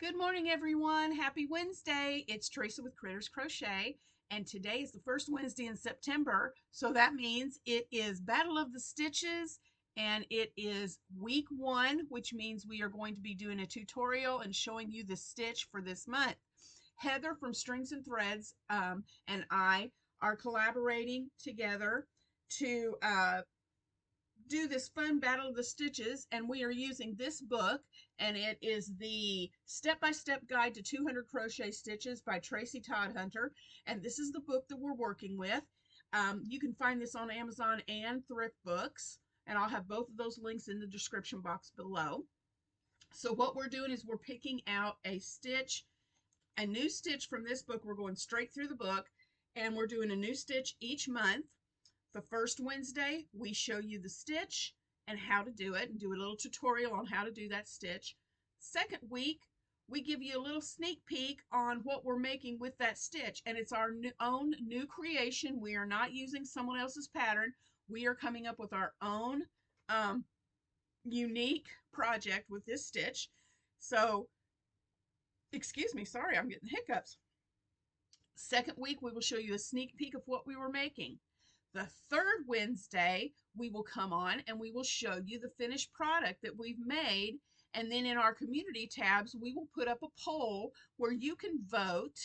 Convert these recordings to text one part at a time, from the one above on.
Good morning, everyone. Happy Wednesday. It's Teresa with Critters Crochet, and today is the first Wednesday in September, so that means it is Battle of the Stitches, and it is week 1, which means we are going to be doing a tutorial and showing you the stitch for this month. Heather from Strings and Threads and I are collaborating together to do this fun Battle of the Stitches, and we are using this book, and it is the Step-by-Step Guide to 200 Crochet Stitches by Tracy Todd Hunter, and this is the book that we're working with. You can find this on Amazon and Thrift Books, and I'll have both of those links in the description box below. So what we're doing is we're picking out a new stitch from this book. We're going straight through the book, and we're doing a new stitch each month. The first Wednesday, we show you the stitch and how to do it and do a little tutorial on how to do that stitch. Second week, we give you a little sneak peek on what we're making with that stitch, and it's our own new creation. We are not using someone else's pattern. We are coming up with our own unique project with this stitch. So, excuse me, sorry, I'm getting hiccups. Second week, we will show you a sneak peek of what we were making. The third Wednesday, we will come on and we will show you the finished product that we've made. And then in our community tabs, we will put up a poll where you can vote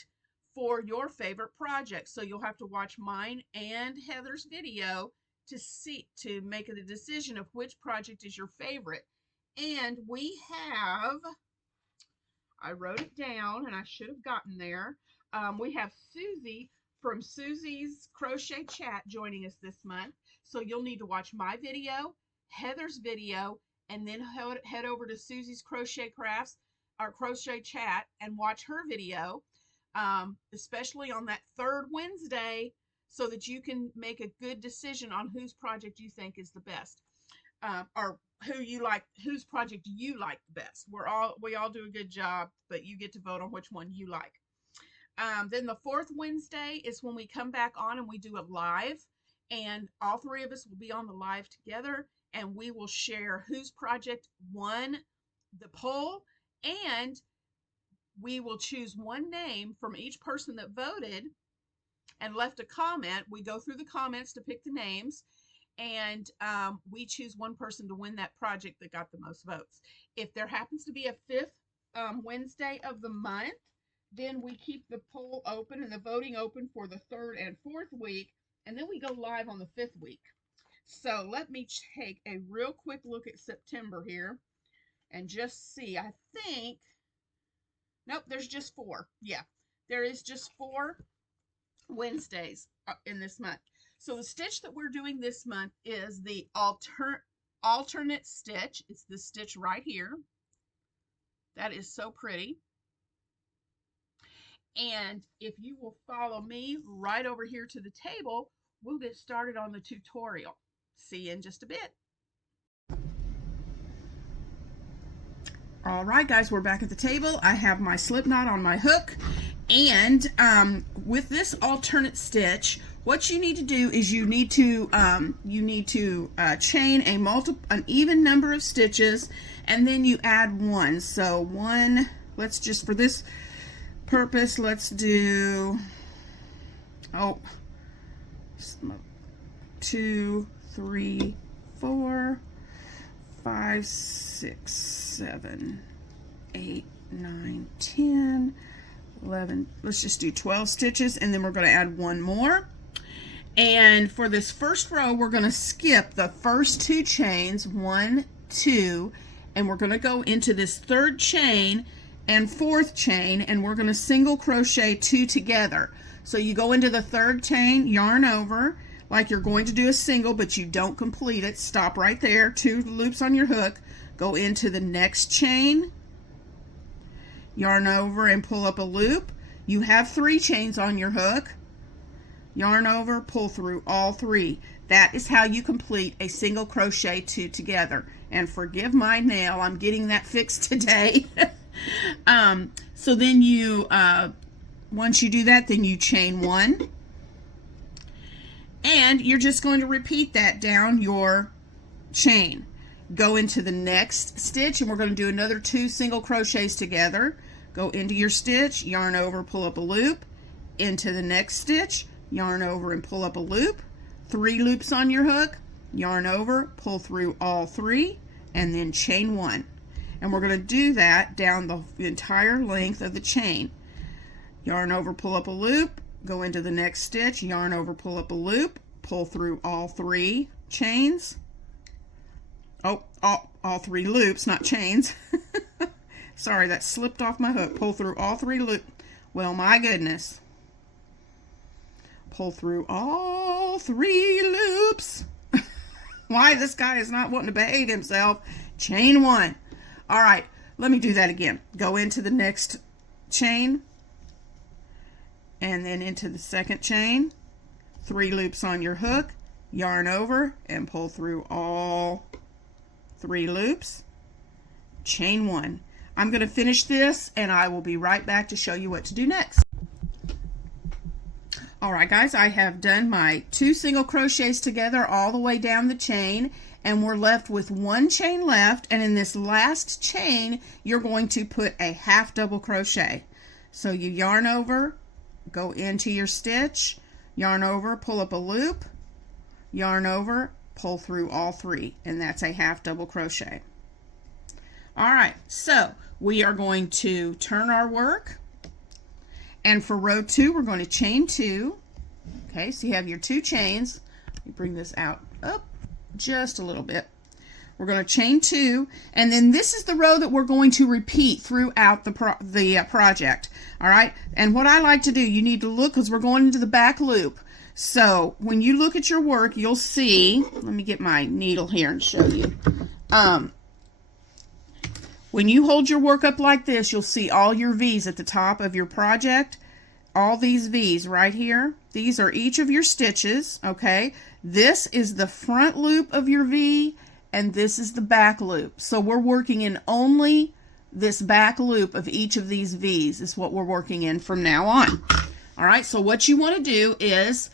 for your favorite project. So you'll have to watch mine and Heather's video to make a decision of which project is your favorite. And we have, I wrote it down and I should have gotten there. We have Susie from Susie's Crochet Chat joining us this month. So you'll need to watch my video, Heather's video, and then head over to Susie's Crochet Crafts, our Crochet Chat, and watch her video, especially on that third Wednesday, so that you can make a good decision on whose project you think is the best, or whose project you like the best. We all do a good job, but you get to vote on which one you like. Then the fourth Wednesday is when we come back on and we do a live, and all three of us will be on the live together, and we will share whose project won the poll, and we will choose one name from each person that voted and left a comment. We go through the comments to pick the names, and we choose one person to win that project that got the most votes. If there happens to be a fifth Wednesday of the month, then we keep the poll open and the voting open for the third and fourth week, and then we go live on the fifth week. So let me take a real quick look at September here and just see. I think, nope, there's just 4. Yeah, there is just 4 Wednesdays in this month. So the stitch that we're doing this month is the alternate stitch. It's the stitch right here. That is so pretty. And if you will follow me right over here to the table, we'll get started on the tutorial. See you in just a bit. All right, guys, we're back at the table. I have my slip knot on my hook, and with this alternate stitch, what you need to do is you need to chain an even number of stitches, and then you add 1. So 1. Let's just, for this purpose, let's do 2, 3, 4, 5, 6, 7, 8, 9, 10, 11. Let's just do 12 stitches, and then we're going to add 1 more. And for this first row, we're going to skip the first 2 chains, 1, 2, and we're going to go into this third chain and fourth chain, and we're going to single crochet 2 together. So you go into the third chain, yarn over like you're going to do a single, but you don't complete it. Stop right there, 2 loops on your hook, go into the next chain, yarn over and pull up a loop. You have 3 chains on your hook, yarn over, pull through all 3. That is how you complete a single crochet 2 together. And forgive my nail, I'm getting that fixed today. So then you, once you do that, then you chain 1, and you're just going to repeat that down your chain. Go into the next stitch, and we're going to do another 2 single crochets together. go into your stitch, yarn over, pull up a loop, into the next stitch, yarn over and pull up a loop, 3 loops on your hook, yarn over, pull through all 3, and then chain 1. And we're going to do that down the entire length of the chain. Yarn over, pull up a loop, go into the next stitch, yarn over, pull up a loop, pull through all 3 chains. Oh, all 3 loops, not chains. Sorry, that slipped off my hook. Pull through all 3 loops. Well, my goodness. Pull through all 3 loops. Why this guy is not wanting to behave himself. Chain 1. All right, let me do that again. Go into the next chain, and then into the second chain, 3 loops on your hook, yarn over and pull through all 3 loops, chain 1. I'm going to finish this and I will be right back to show you what to do next. Alright guys, I have done my 2 single crochets together all the way down the chain, and we're left with 1 chain left, and in this last chain you're going to put a half double crochet. So you yarn over, go into your stitch, yarn over, pull up a loop, yarn over, pull through all 3, and that's a half double crochet. Alright, so we are going to turn our work, and for row 2 we're going to chain 2. Okay, so you have your 2 chains. Let me bring this out up just a little bit. We're going to chain 2, and then this is the row that we're going to repeat throughout the project. All right, and what I like to do, you need to look, because we're going into the back loop. So when you look at your work, you'll see, let me get my needle here and show you. When you hold your work up like this, you'll see all your V's at the top of your project. All these V's right here. These are each of your stitches, okay? This is the front loop of your V, and this is the back loop. So we're working in only this back loop of each of these V's is what we're working in from now on. All right, so what you want to do is,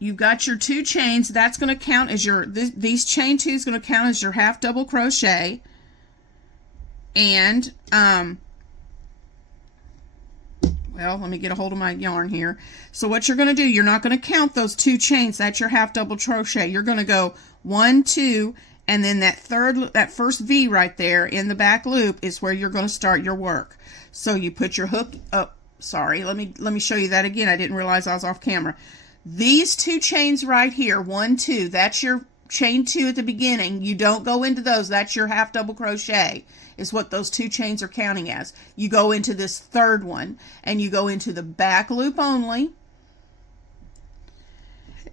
you've got your 2 chains. That's going to count as your, these chain 2 is going to count as your half double crochet. And, well, let me get a hold of my yarn here. So what you're going to do, you're not going to count those 2 chains. That's your half double crochet. You're going to go 1, 2, and then that first V right there in the back loop is where you're going to start your work. So you put your hook up. Sorry, let me show you that again. I didn't realize I was off camera. These 2 chains right here, 1, 2, that's your chain 2 at the beginning. You don't go into those. That's your half double crochet, is what those 2 chains are counting as. You go into this third one, and you go into the back loop only,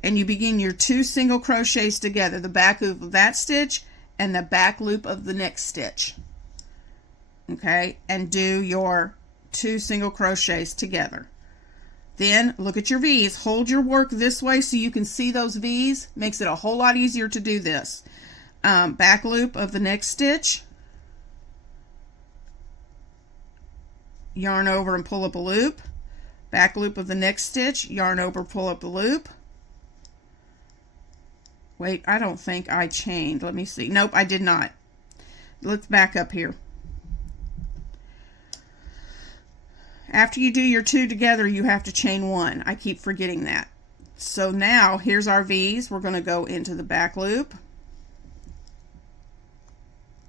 and you begin your 2 single crochets together, the back loop of that stitch and the back loop of the next stitch. Okay, and do your 2 single crochets together. Then look at your V's. Hold your work this way so you can see those V's. Makes it a whole lot easier to do this. Back loop of the next stitch. Yarn over and pull up a loop. Back loop of the next stitch. Yarn over, pull up a loop. Wait, I don't think I chained. Let me see. Nope, I did not. Let's back up here. After you do your 2 together, you have to chain 1. I keep forgetting that. So now, here's our V's. We're going to go into the back loop.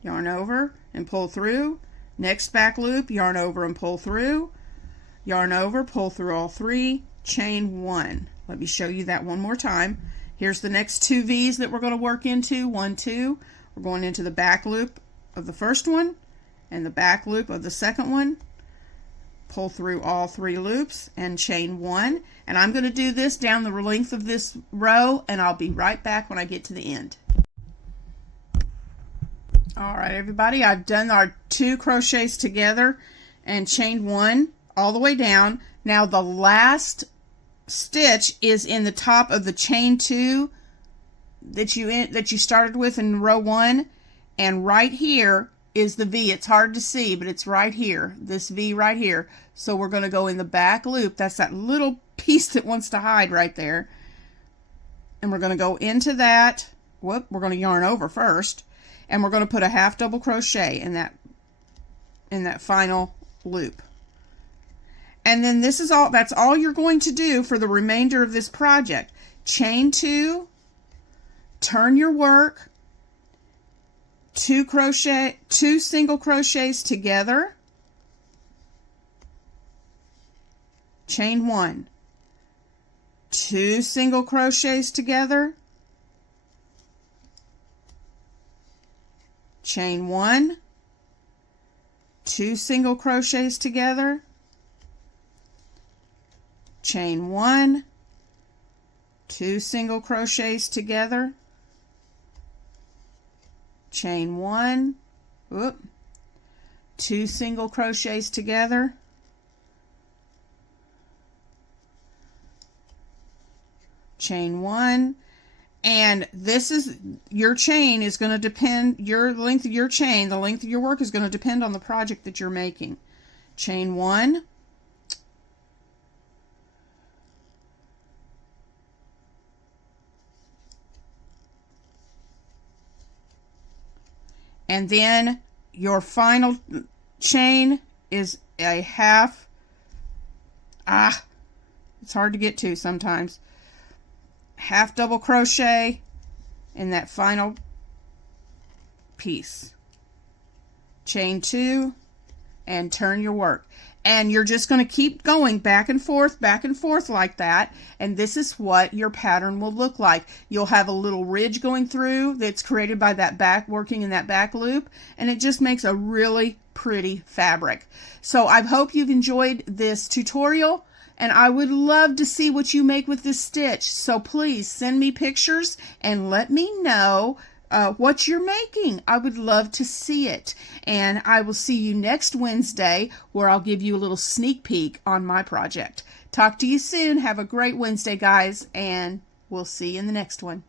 Yarn over and pull through. Next back loop, yarn over and pull through. Yarn over, pull through all 3, chain 1. Let me show you that one more time. Here's the next 2 V's that we're going to work into. 1, 2. We're going into the back loop of the first one and the back loop of the second one. Pull through all 3 loops and chain 1. And I'm going to do this down the length of this row, and I'll be right back when I get to the end. All right, everybody, I've done our 2 crochets together and chained 1 all the way down. Now the last stitch is in the top of the chain 2 that you started with in row 1, and right here is the V. It's hard to see, but it's right here, this V right here. So we're going to go in the back loop. That's that little piece that wants to hide right there. And we're going to go into that. Whoop, we're going to yarn over first. And we're going to put a half double crochet in that in that final loop. And then this is all, that's all you're going to do for the remainder of this project. Chain 2, turn your work, 2 single crochets together, chain 1, 2 single crochets together, chain 1, 2 single crochets together, chain 1, 2 single crochets together, chain 1, 2 single crochets together, chain 1, and this is your chain is going to depend, your length of your chain, the length of your work is going to depend on the project that you're making. Chain 1, and then your final chain is a half, it's hard to get to sometimes, half double crochet in that final piece. Chain 2 and turn your work. And you're just going to keep going back and forth like that. And this is what your pattern will look like. You'll have a little ridge going through that's created by that back, working in that back loop. And it just makes a really pretty fabric. So I hope you've enjoyed this tutorial. And I would love to see what you make with this stitch. So please send me pictures and let me know what you're making. I would love to see it. And I will see you next Wednesday, where I'll give you a little sneak peek on my project. Talk to you soon. Have a great Wednesday, guys, and we'll see you in the next one.